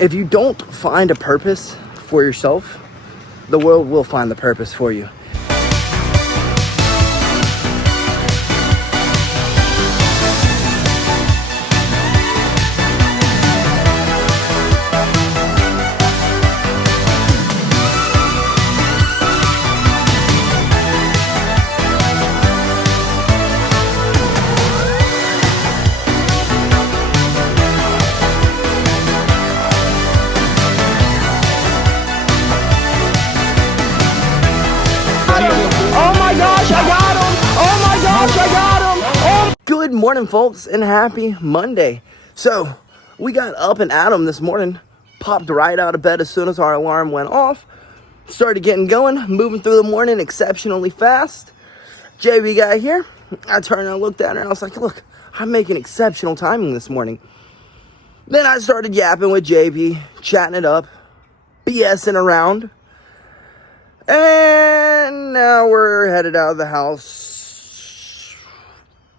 If you don't find a purpose for yourself, the world will find the purpose for you. Good morning, folks, and happy Monday. So, we got up and at 'em this morning, popped right out of bed as soon as our alarm went off, started getting going, moving through the morning exceptionally fast. JB got here. I turned and looked at her, and I was like, look, I'm making exceptional timing this morning. Then I started yapping with JB, chatting it up, BSing around, and now we're headed out of the house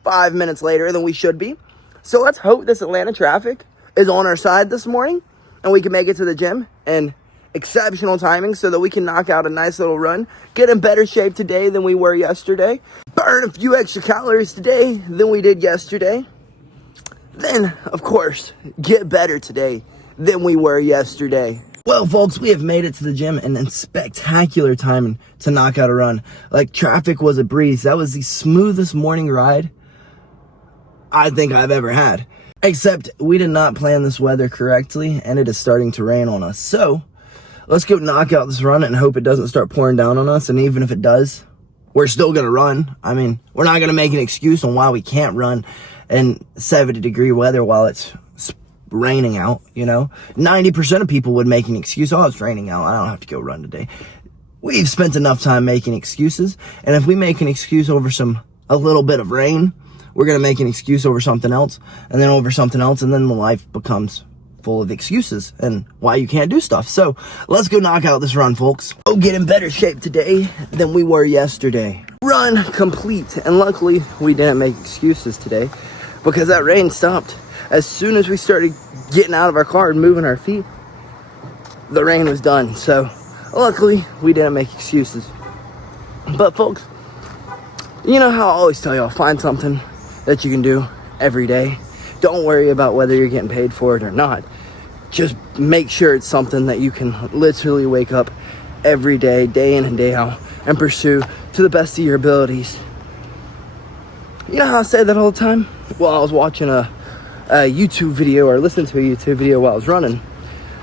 5 minutes later than we should be. So let's hope this Atlanta traffic is on our side this morning and we can make it to the gym in exceptional timing so that we can knock out a nice little run, get in better shape today than we were yesterday, burn a few extra calories today than we did yesterday. Then, of course, get better today than we were yesterday. Well, folks, we have made it to the gym in spectacular timing to knock out a run. Like, traffic was a breeze. That was the smoothest morning ride I think I've ever had. Except we did not plan this weather correctly, and it is starting to rain on us. So, let's go knock out this run and hope it doesn't start pouring down on us. And even if it does, we're still going to run. I mean, we're not going to make an excuse on why we can't run in 70-degree weather while it's raining out, you know. 90% of people would make an excuse. Oh, it's raining out, I don't have to go run today. We've spent enough time making excuses, and if we make an excuse over a little bit of rain, we're going to make an excuse over something else, and then over something else, and then the life becomes full of excuses and why you can't do stuff. So let's go knock out this run, folks. Go get in better shape today than we were yesterday. Run complete, and luckily we didn't make excuses today because that rain stopped. As soon as we started getting out of our car and moving our feet, the rain was done. So luckily we didn't make excuses. But folks, you know how I always tell y'all, find something that you can do every day. Don't worry about whether you're getting paid for it or not. Just make sure it's something that you can literally wake up every day, day in and day out, and pursue to the best of your abilities. You know how I say that all the time? Well, I was watching a YouTube video, or listening to a YouTube video while I was running,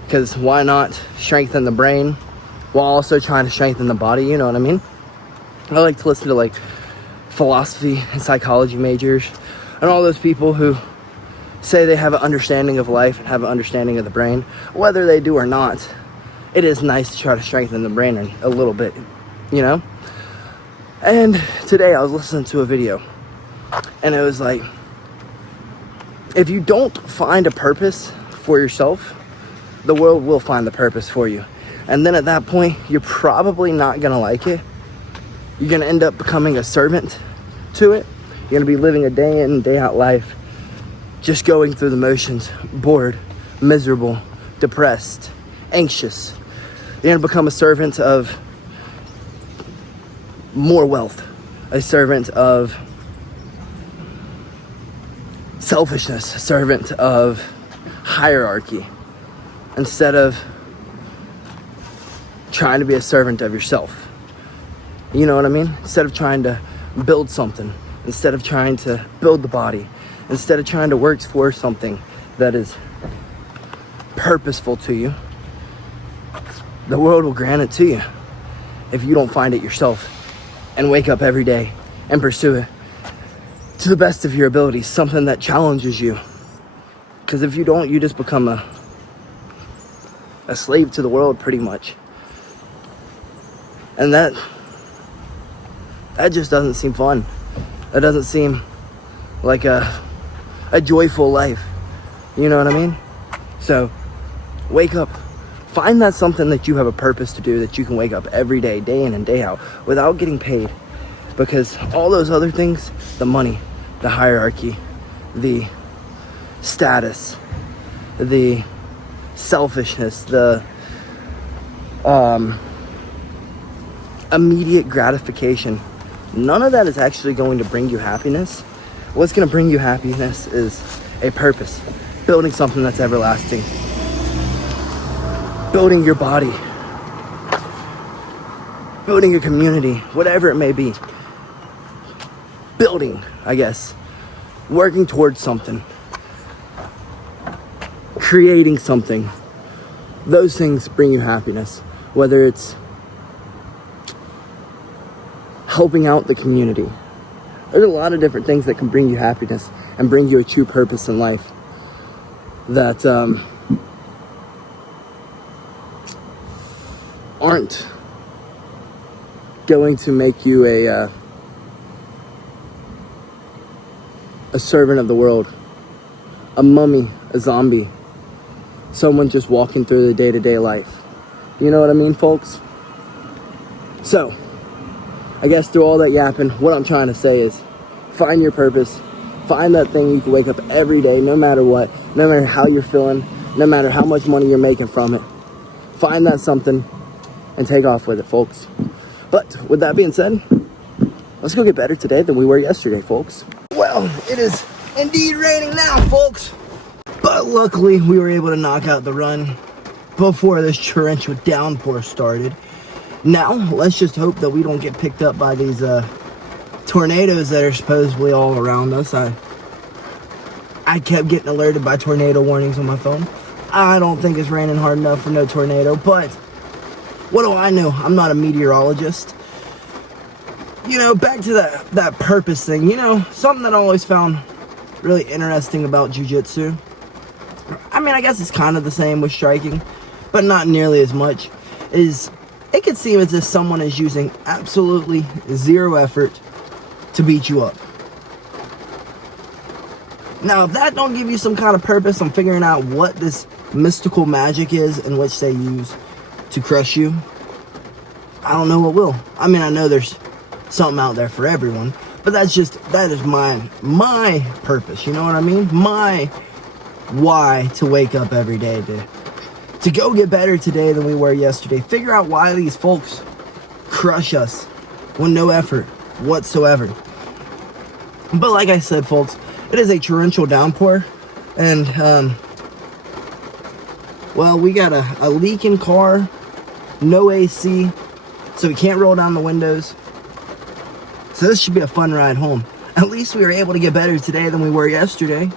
because why not strengthen the brain while also trying to strengthen the body, you know what I mean? I like to listen to like philosophy and psychology majors and all those people who say they have an understanding of life and have an understanding of the brain. Whether they do or not, it is nice to try to strengthen the brain a little bit, you know? And today I was listening to a video, and it was like, if you don't find a purpose for yourself, the world will find the purpose for you. And then at that point, you're probably not going to like it. You're going to end up becoming a servant to it. You're going to be living a day in and day out life, just going through the motions, bored, miserable, depressed, anxious. You're going to become a servant of more wealth, a servant of selfishness, a servant of hierarchy, instead of trying to be a servant of yourself. You know what I mean? Instead of trying to build something, instead of trying to build the body, instead of trying to work for something that is purposeful to you, the world will grant it to you if you don't find it yourself and wake up every day and pursue it to the best of your abilities, something that challenges you. Because if you don't, you just become a slave to the world, pretty much. And that just doesn't seem fun. That doesn't seem like a joyful life. You know what I mean? So, wake up. Find that something that you have a purpose to do, that you can wake up every day, day in and day out, without getting paid. Because all those other things, the money, the hierarchy, the status, the selfishness, the immediate gratification. None of that is actually going to bring you happiness. What's going to bring you happiness is a purpose, building something that's everlasting, building your body, building a community, whatever it may be. Building, I guess, working towards something, creating something. Those things bring you happiness, whether it's helping out the community. There's a lot of different things that can bring you happiness and bring you a true purpose in life that aren't going to make you a servant of the world, a mummy, a zombie, someone just walking through the day-to-day life. You know what I mean, folks? So, I guess through all that yapping, what I'm trying to say is find your purpose. Find that thing you can wake up every day, no matter what, no matter how you're feeling, no matter how much money you're making from it. Find that something and take off with it, folks. But with that being said, let's go get better today than we were yesterday, folks. Well, it is indeed raining now, folks. But luckily, we were able to knock out the run before this torrential downpour started. Now, let's just hope that we don't get picked up by these tornadoes that are supposedly all around us. I kept getting alerted by tornado warnings on my phone. I don't think it's raining hard enough for no tornado, but what do I know? I'm not a meteorologist. You know, back to that purpose thing. You know, something that I always found really interesting about jiu-jitsu. I mean, I guess it's kind of the same with striking, but not nearly as much. Is it could seem as if someone is using absolutely zero effort to beat you up. Now, if that don't give you some kind of purpose on figuring out what this mystical magic is in which they use to crush you, I don't know what will. I mean, I know there's something out there for everyone, but that is my purpose, you know what I mean? My why to wake up every day to go get better today than we were yesterday. Figure out why these folks crush us with no effort whatsoever. But like I said, folks, it is a torrential downpour, and well, we got a leaking car, no AC, so we can't roll down the windows. So this should be a fun ride home. At least we were able to get better today than we were yesterday.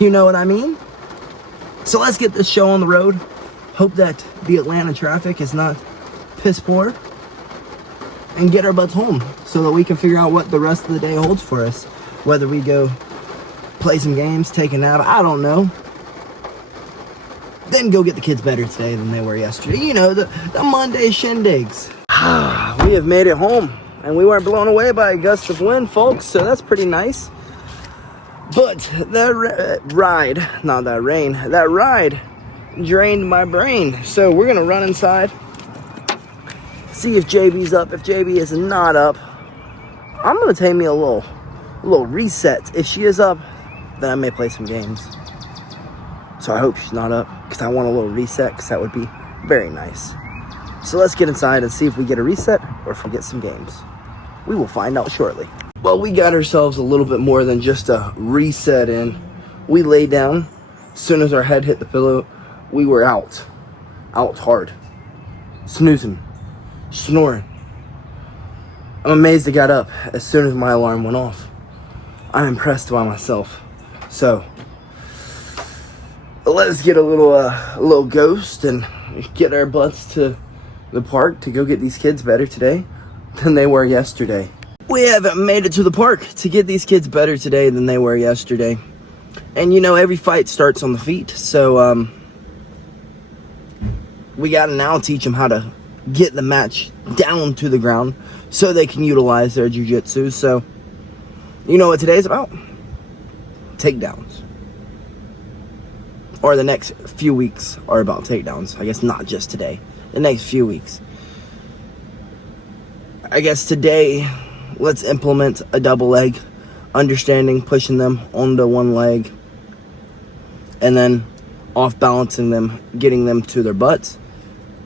You know what I mean? So let's get this show on the road. Hope that the Atlanta traffic is not piss poor, and get our butts home so that we can figure out what the rest of the day holds for us. Whether we go play some games, take a nap, I don't know. Then go get the kids better today than they were yesterday. You know, the Monday shindigs. We have made it home, and we weren't blown away by a gust of wind, folks, so that's pretty nice. But that ride drained my brain. So we're gonna run inside, see if JB's up. If JB is not up, I'm gonna take me a little reset. If she is up, then I may play some games. So I hope she's not up, because I want a little reset, because that would be very nice. So let's get inside and see if we get a reset or if we get some games. We will find out shortly. Well, we got ourselves a little bit more than just a reset in. We laid down. As soon as our head hit the pillow, we were out hard, snoozing, snoring. I'm amazed I got up as soon as my alarm went off. I'm impressed by myself. So let's get a little ghost and get our butts to the park to go get these kids better today than they were yesterday. We haven't made it to the park to get these kids better today than they were yesterday. And you know, every fight starts on the feet, so we gotta now teach them how to get the match down to the ground so they can utilize their jiu-jitsu. So, you know what today's about? Takedowns. Or the next few weeks are about takedowns. I guess not just today. The next few weeks. I guess today, let's implement a double leg. Understanding, pushing them onto one leg. And then off balancing them, getting them to their butts.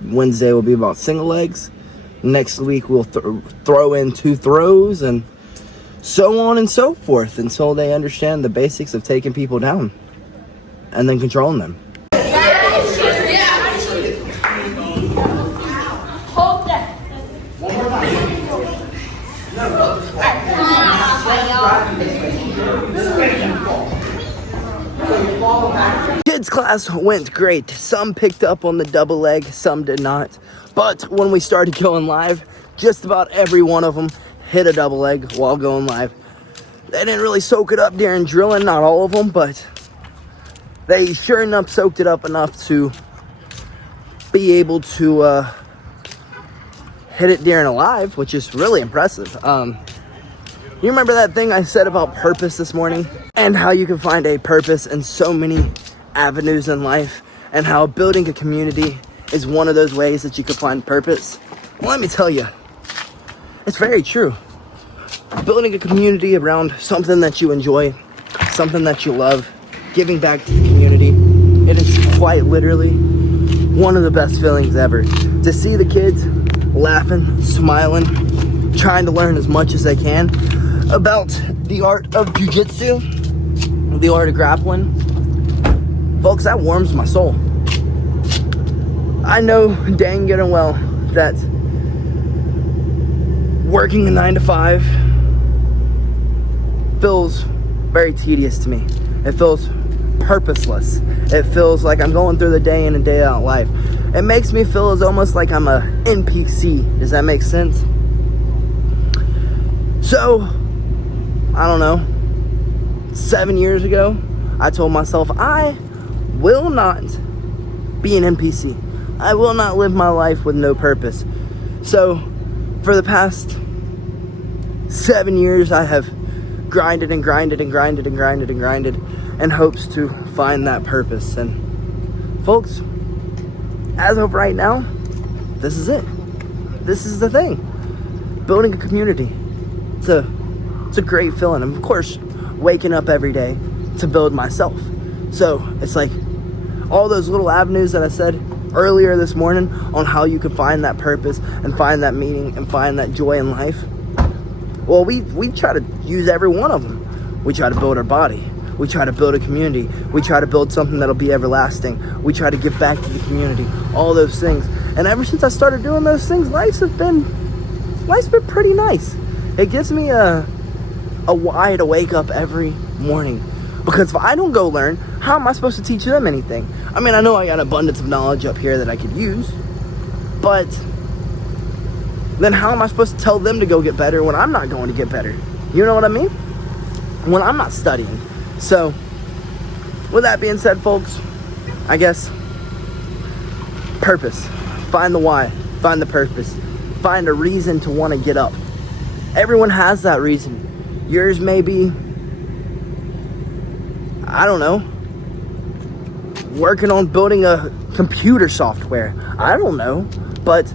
Wednesday will be about single legs. Next week we'll throw in 2 throws, and so on and so forth, until they understand the basics of taking people down and then controlling them. Kids class went great. Some picked up on the double leg, some did not. But when we started going live, just about every one of them hit a double leg while going live. They didn't really soak it up during drilling, not all of them, but they sure enough soaked it up enough to be able to hit it during a live, which is really impressive. You remember that thing I said about purpose this morning? And how you can find a purpose in so many avenues in life, and how building a community is one of those ways that you can find purpose? Well, let me tell you, it's very true. Building a community around something that you enjoy, something that you love, giving back to the community, it is quite literally one of the best feelings ever. To see the kids laughing, smiling, trying to learn as much as they can about the art of jiu-jitsu, the art of grappling. Folks, that warms my soul. I know dang good and well that working a 9-to-5 feels very tedious to me. It feels purposeless. It feels like I'm going through the day in and day out life. It makes me feel as almost like I'm a NPC. Does that make sense? So, I don't know, 7 years ago, I told myself I will not be an NPC. I will not live my life with no purpose. So, for the past 7 years, I have grinded and grinded and grinded and grinded and grinded in hopes to find that purpose. And folks, as of right now, this is it. This is the thing. Building a community. It's a great feeling. And of course, waking up every day to build myself. So it's like all those little avenues that I said earlier this morning on how you can find that purpose and find that meaning and find that joy in life. Well, we try to use every one of them. We try to build our body. We try to build a community. We try to build something that'll be everlasting. We try to give back to the community. All those things. And ever since I started doing those things, life's been pretty nice. It gives me a why to wake up every morning. Because if I don't go learn, how am I supposed to teach them anything? I mean, I know I got an abundance of knowledge up here that I could use, but then how am I supposed to tell them to go get better when I'm not going to get better? You know what I mean? When I'm not studying. So, with that being said, folks, I guess purpose. Find the why. Find the purpose. Find a reason to want to get up. Everyone has that reason. Yours may be, I don't know, working on building a computer software. I don't know. But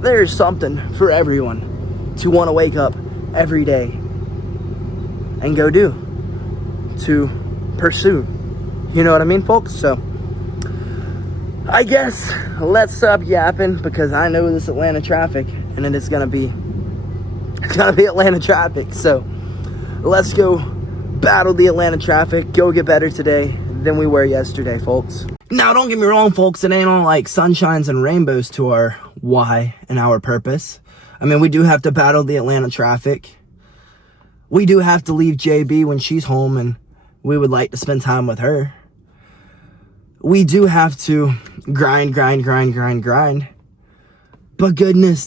there's something for everyone to want to wake up every day and go do, to pursue. You know what I mean, folks? So I guess let's stop yapping, because I know this Atlanta traffic, and it's gonna be Atlanta traffic. So let's go battle the Atlanta traffic, go get better today than we were yesterday, folks. Now, don't get me wrong, folks, it ain't all like sunshines and rainbows to our why and our purpose. I mean, we do have to battle the Atlanta traffic. We do have to leave JB when she's home, and we would like to spend time with her. We do have to grind. But goodness,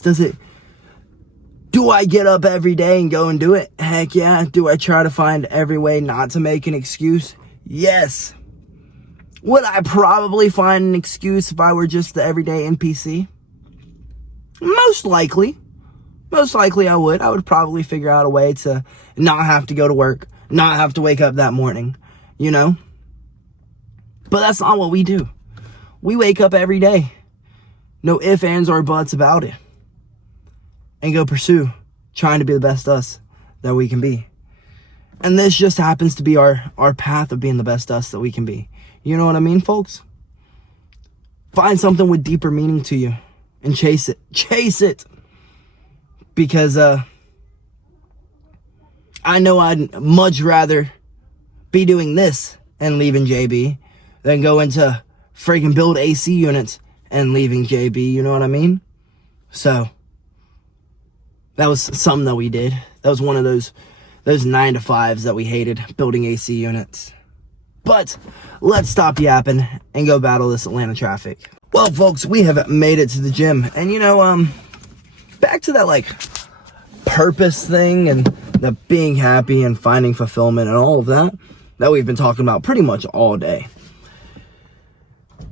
do I get up every day and go and do it? Heck yeah. Do I try to find every way not to make an excuse? Yes. Would I probably find an excuse if I were just the everyday NPC? Most likely. Most likely I would. I would probably figure out a way to not have to go to work, not have to wake up that morning, you know? But that's not what we do. We wake up every day. No ifs, ands, or buts about it. And go pursue trying to be the best us that we can be. And this just happens to be our path of being the best us that we can be. You know what I mean, folks? Find something with deeper meaning to you and chase it. Chase it. Because I know I'd much rather be doing this and leaving JB than go into freaking build AC units and leaving JB. You know what I mean? So that was something that we did. That was one of those 9-to-5s that we hated, building AC units. But let's stop yapping and go battle this Atlanta traffic. Well, folks, we have made it to the gym. And you know, back to that like purpose thing and the being happy and finding fulfillment and all of that we've been talking about pretty much all day.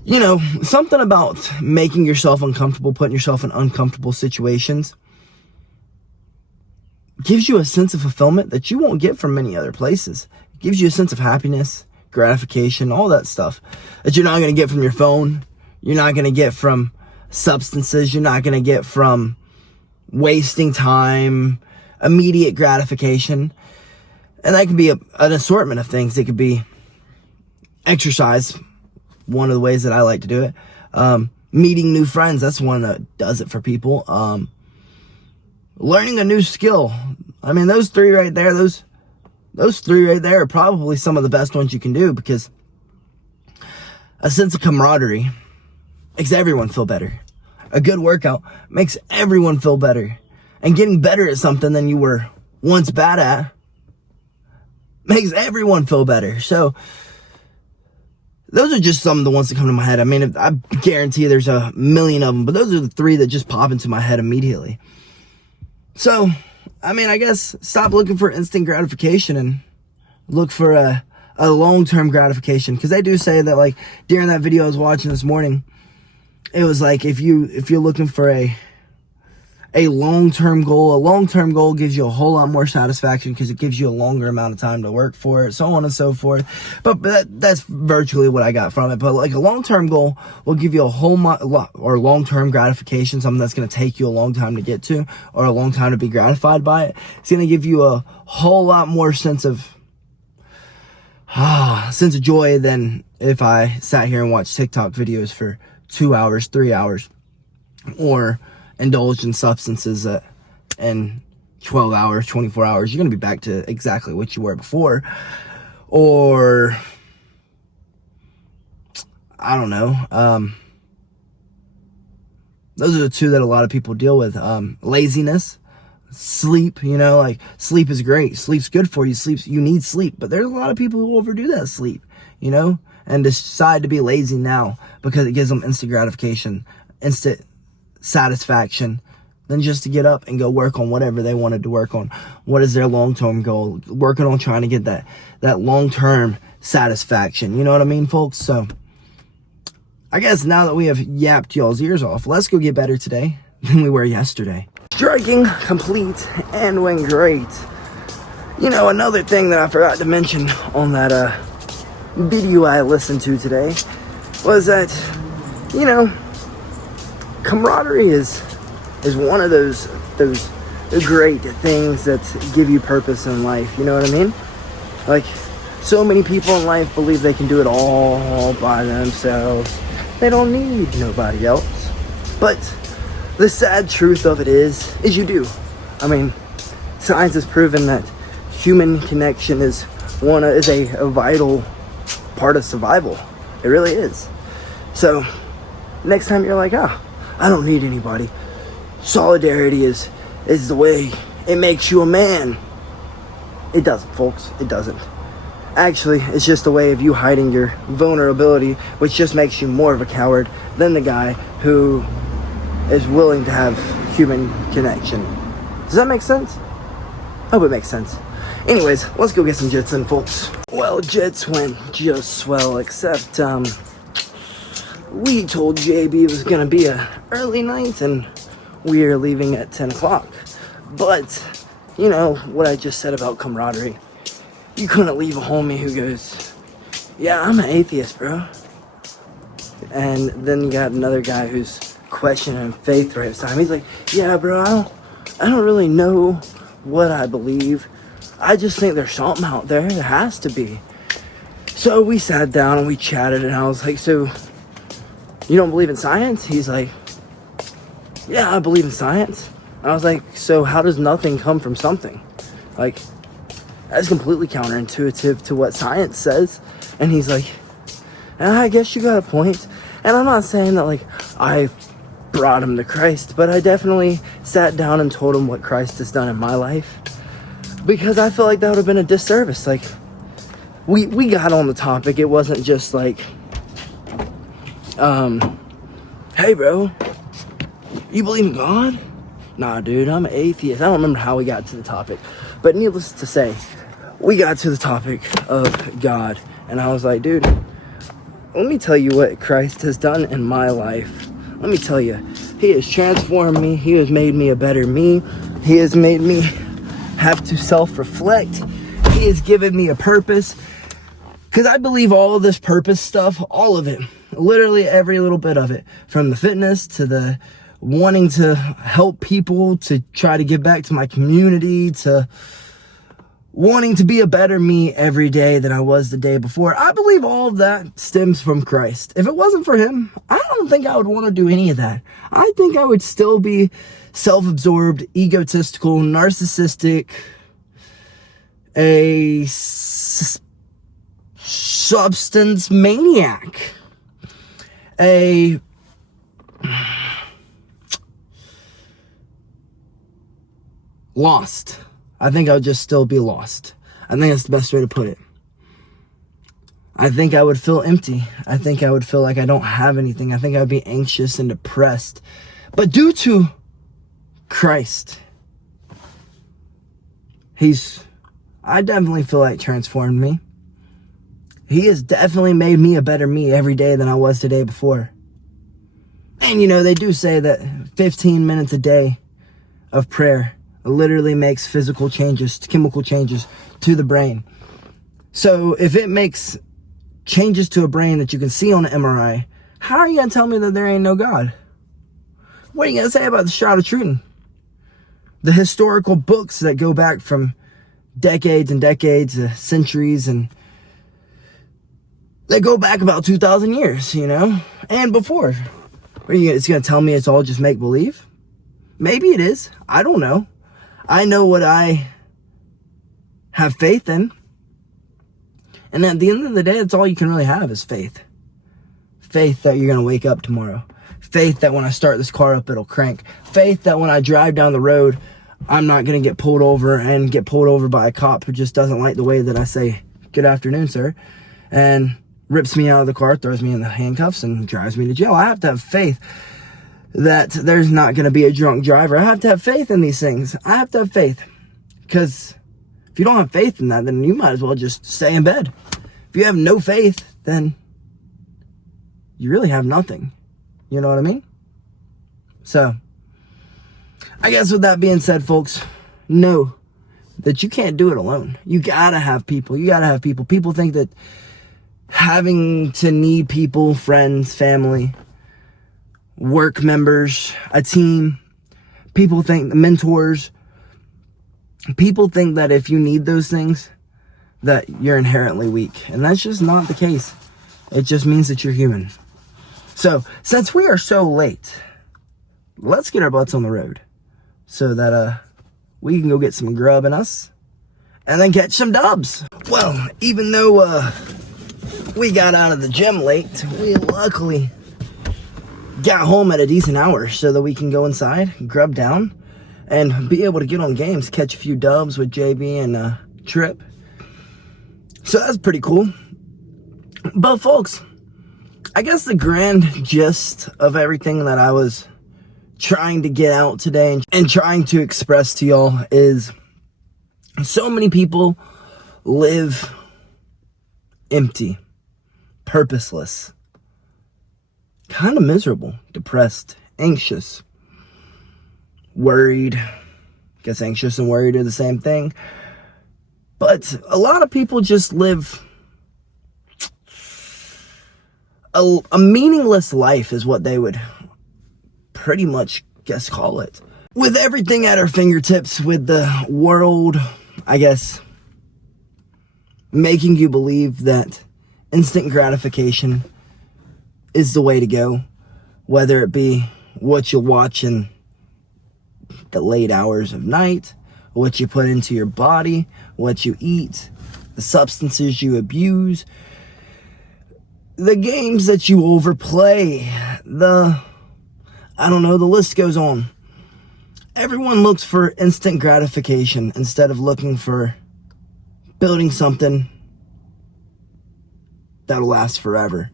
You know, something about making yourself uncomfortable, putting yourself in uncomfortable situations gives you a sense of fulfillment that you won't get from many other places. It gives you a sense of happiness, gratification, all that stuff that you're not going to get from your phone. You're not going to get from substances. You're not going to get from wasting time, immediate gratification. And that can be an assortment of things. It could be exercise, one of the ways that I like to do it. Meeting new friends, that's one that does it for people. Learning a new skill. I mean, those three right there, those three right there are probably some of the best ones you can do, because a sense of camaraderie makes everyone feel better. A good workout makes everyone feel better. And getting better at something than you were once bad at makes everyone feel better. So those are just some of the ones that come to my head. I mean, I guarantee there's a million of them, but those are the three that just pop into my head immediately. So, I mean, I guess stop looking for instant gratification and look for a long-term gratification. Because they do say that, like, during that video I was watching this morning, it was like if you're looking for a long-term goal gives you a whole lot more satisfaction because it gives you a longer amount of time to work for it, so on and so forth. But that's virtually what I got from it. But like a long-term goal will give you a whole lot, or long-term gratification, something that's going to take you a long time to get to, or a long time to be gratified by it. It's going to give you a whole lot more sense of joy than if I sat here and watched TikTok videos for 2 hours, 3 hours, or indulged in substances in 12 hours, 24 hours. You're going to be back to exactly what you were before. Or, I don't know. Those are the two that a lot of people deal with. Laziness, sleep, you know, like sleep is great. Sleep's good for you. You need sleep. But there's a lot of people who overdo that sleep, you know, and decide to be lazy now because it gives them instant gratification, instant satisfaction, than just to get up and go work on whatever they wanted to work on. What is their long-term goal? Working on trying to get that long-term satisfaction. You know what I mean, folks? So I guess now that we have yapped y'all's ears off, let's go get better today than we were yesterday. Striking complete and went great. You know, another thing that I forgot to mention on that video I listened to today was that, you know, camaraderie is one of those great things that give you purpose in life. You know what I mean? Like, so many people in life believe they can do it all by themselves. They don't need nobody else. But the sad truth of it is you do. I mean, science has proven that human connection is a vital part of survival. It really is. So next time you're like, I don't need anybody, solidarity is the way it makes you a man. It doesn't, folks. It doesn't. Actually, it's just a way of you hiding your vulnerability, which just makes you more of a coward than the guy who is willing to have human connection. Does that make sense? I hope it makes sense. Anyways, let's go get some jits in, folks. Well, jits went just swell, except we told JB it was gonna be a early night and we are leaving at 10 o'clock. But, you know, what I just said about camaraderie. You couldn't leave a homie who goes, yeah, I'm an atheist, bro. And then you got another guy who's questioning faith right beside him. He's like, yeah, bro, I don't really know what I believe. I just think there's something out there. There has to be. So we sat down and we chatted, and I was like, so you don't believe in science? He's like, yeah, I believe in science. I was like, so how does nothing come from something? Like, that's completely counterintuitive to what science says. And he's like, I guess you got a point. And I'm not saying that, like, I brought him to Christ, but I definitely sat down and told him what Christ has done in my life. Because I feel like that would have been a disservice. Like, we got on the topic. It wasn't just like, hey, bro, you believe in God? Nah, dude, I'm an atheist. I don't remember how we got to the topic. But needless to say, we got to the topic of God. And I was like, dude, let me tell you what Christ has done in my life. Let me tell you, he has transformed me. He has made me a better me. He has made me have to self-reflect. He has given me a purpose. Because I believe all of this purpose stuff, all of it, literally every little bit of it, from the fitness to the wanting to help people, to try to give back to my community, to wanting to be a better me every day than I was the day before. I believe all of that stems from Christ. If it wasn't for him, I don't think I would want to do any of that. I think I would still be self-absorbed, egotistical, narcissistic, a substance maniac, a lost. I think I would just still be lost. I think that's the best way to put it. I think I would feel empty. I think I would feel like I don't have anything. I think I would be anxious and depressed. But due to Christ, I definitely feel like transformed me. He has definitely made me a better me every day than I was the day before. And you know, they do say that 15 minutes a day of prayer literally makes physical changes, chemical changes to the brain. So if it makes changes to a brain that you can see on an MRI, how are you going to tell me that there ain't no God? What are you going to say about the Shroud of Turin? The historical books that go back from decades and decades, centuries, and they go back about 2,000 years, you know, and before. What are you it's going to tell me it's all just make-believe? Maybe it is. I don't know. I know what I have faith in. And at the end of the day, that's all you can really have is faith. Faith that you're going to wake up tomorrow. Faith that when I start this car up, it'll crank. Faith that when I drive down the road, I'm not going to get pulled over and get pulled over by a cop who just doesn't like the way that I say, "Good afternoon, sir," and rips me out of the car, throws me in the handcuffs, and drives me to jail. I have to have faith that there's not going to be a drunk driver. I have to have faith in these things. I have to have faith. Because if you don't have faith in that, then you might as well just stay in bed. If you have no faith, then you really have nothing. You know what I mean? So, I guess with that being said, folks, know that you can't do it alone. You gotta have people. You gotta have people. People think that having to need people, friends, family, work members, a team, people think, mentors, people think that if you need those things, that you're inherently weak. And that's just not the case. It just means that you're human. So, since we are so late, let's get our butts on the road so that we can go get some grub in us and then catch some dubs. Well, even though we got out of the gym late, we luckily got home at a decent hour so that we can go inside, grub down, and be able to get on games, catch a few dubs with JB and Trip. So that's pretty cool. But folks, I guess the grand gist of everything that I was trying to get out today and trying to express to y'all is so many people live empty, purposeless, kind of miserable, depressed, anxious, worried. Guess anxious and worried are the same thing. But a lot of people just live a meaningless life is what they would pretty much guess call it. With everything at our fingertips, with the world, I guess, making you believe that instant gratification is the way to go, whether it be what you watch in the late hours of night, what you put into your body, what you eat, the substances you abuse, the games that you overplay, the list goes on. Everyone looks for instant gratification instead of looking for building something that'll last forever.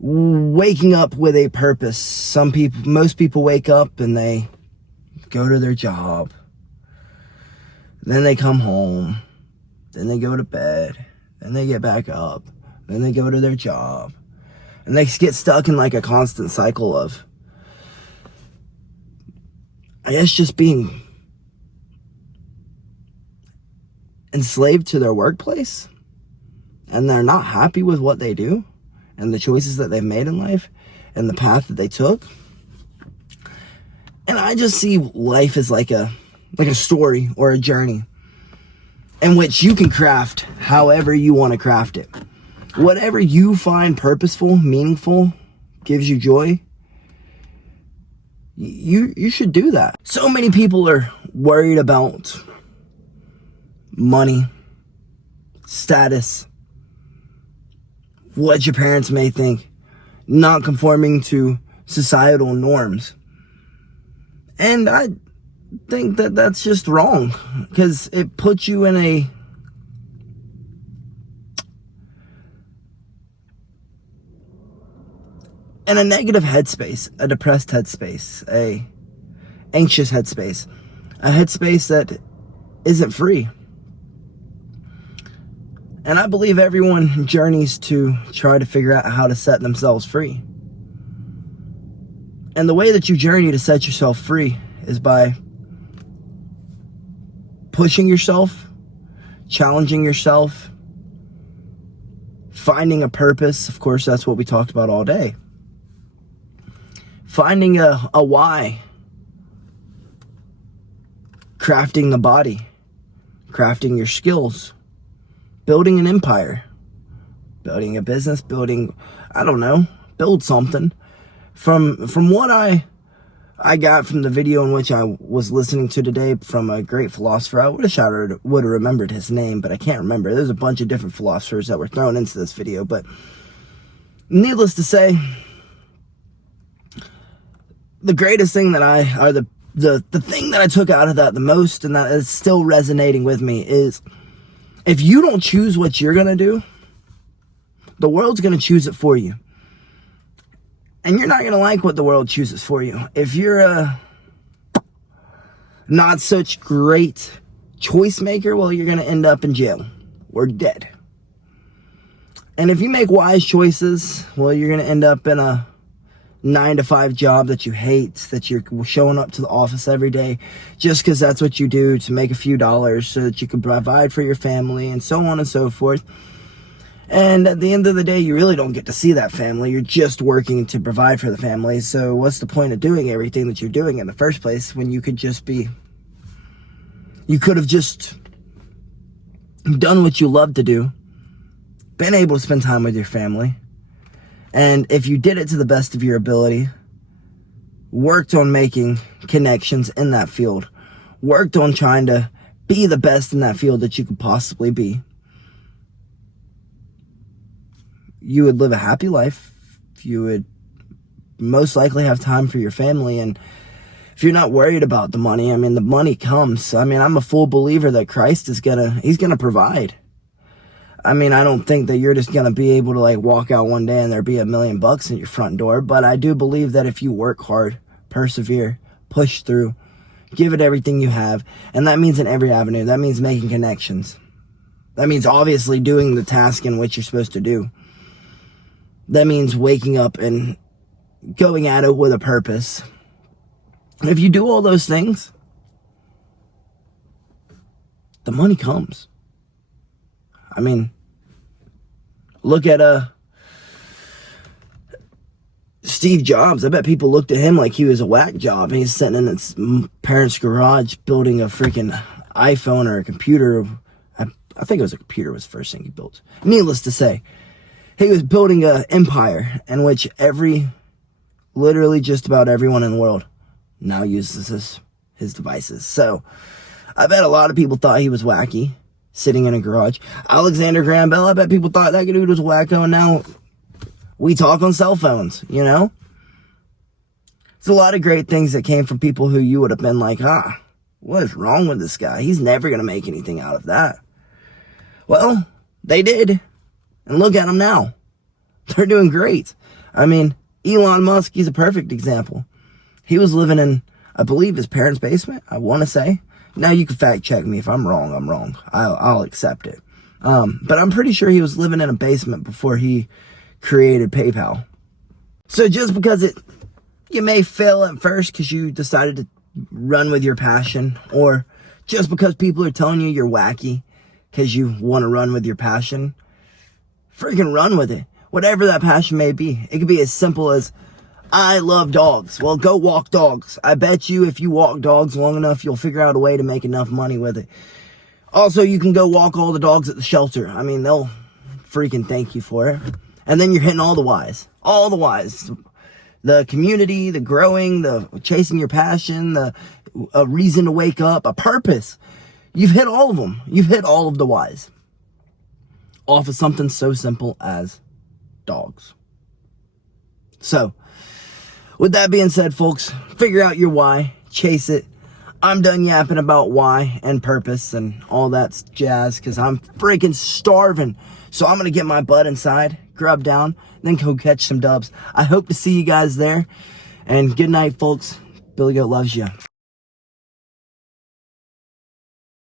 Waking up with a purpose. Most people wake up and they go to their job. Then they come home. Then they go to bed. Then they get back up. Then they go to their job. And they get stuck in like a constant cycle of, I guess, just being enslaved to their workplace. And they're not happy with what they do and the choices that they've made in life and the path that they took. And I just see life as like a story or a journey in which you can craft however you want to craft it. Whatever you find purposeful, meaningful, gives you joy, you should do that. So many people are worried about money, status, what your parents may think, not conforming to societal norms. And I think that that's just wrong, because it puts you in a negative headspace, a depressed headspace, a anxious headspace, a headspace that isn't free. And I believe everyone journeys to try to figure out how to set themselves free. And the way that you journey to set yourself free is by pushing yourself, challenging yourself, finding a purpose. Of course, that's what we talked about all day. Finding a why. Crafting the body. Crafting your skills. Building an empire, building a business, build something. From what I got from the video in which I was listening to today from a great philosopher, I would have remembered his name, but I can't remember. There's a bunch of different philosophers that were thrown into this video, but needless to say, the greatest thing that the thing that I took out of that the most, and that is still resonating with me, is if you don't choose what you're going to do, the world's going to choose it for you. And you're not going to like what the world chooses for you. If you're a not such great choice maker, well, you're going to end up in jail or dead. And if you make wise choices, well, you're going to end up in a 9-to-5 job that you hate, that you're showing up to the office every day just because that's what you do to make a few dollars so that you can provide for your family and so on and so forth. And at the end of the day, you really don't get to see that family. You're just working to provide for the family. So what's the point of doing everything that you're doing in the first place when you could have just done what you love to do, been able to spend time with your family. And if you did it to the best of your ability, worked on making connections in that field, worked on trying to be the best in that field that you could possibly be, you would live a happy life. You would most likely have time for your family. And if you're not worried about the money, the money comes. I'm a full believer that Christ he's gonna provide. I don't think that you're just going to be able to walk out one day and there be $1 million in your front door. But I do believe that if you work hard, persevere, push through, give it everything you have. And that means in every avenue. That means making connections. That means obviously doing the task in which you're supposed to do. That means waking up and going at it with a purpose. And if you do all those things, the money comes. Look at Steve Jobs. I bet people looked at him like he was a whack job. And he's sitting in his parents' garage building a freaking iPhone or a computer. I think it was a computer was the first thing he built. Needless to say, he was building an empire in which literally just about everyone in the world now uses his devices. So I bet a lot of people thought he was wacky, sitting in a garage. Alexander Graham Bell, I bet people thought that dude was wacko, and now we talk on cell phones, you know? There's a lot of great things that came from people who you would have been like, what is wrong with this guy? He's never going to make anything out of that. Well, they did. And look at them now. They're doing great. I mean, Elon Musk, he's a perfect example. He was living in, I believe, his parents' basement, I want to say. Now, you can fact check me. If I'm wrong, I'm wrong. I'll accept it. But I'm pretty sure he was living in a basement before he created PayPal. So just because you may fail at first because you decided to run with your passion, or just because people are telling you you're wacky because you want to run with your passion, freaking run with it. Whatever that passion may be. It could be as simple as, I love dogs. Well, go walk dogs. I bet you if you walk dogs long enough, you'll figure out a way to make enough money with it. Also, you can go walk all the dogs at the shelter. I mean, they'll freaking thank you for it. And then you're hitting all the whys. All the whys. The community, the growing, the chasing your passion, a reason to wake up, a purpose. You've hit all of them. You've hit all of the whys. Off of something so simple as dogs. So, with that being said, folks, figure out your why, chase it. I'm done yapping about why and purpose and all that jazz because I'm freaking starving. So I'm going to get my butt inside, grub down, then go catch some dubs. I hope to see you guys there. And good night, folks. BillyGoat loves you.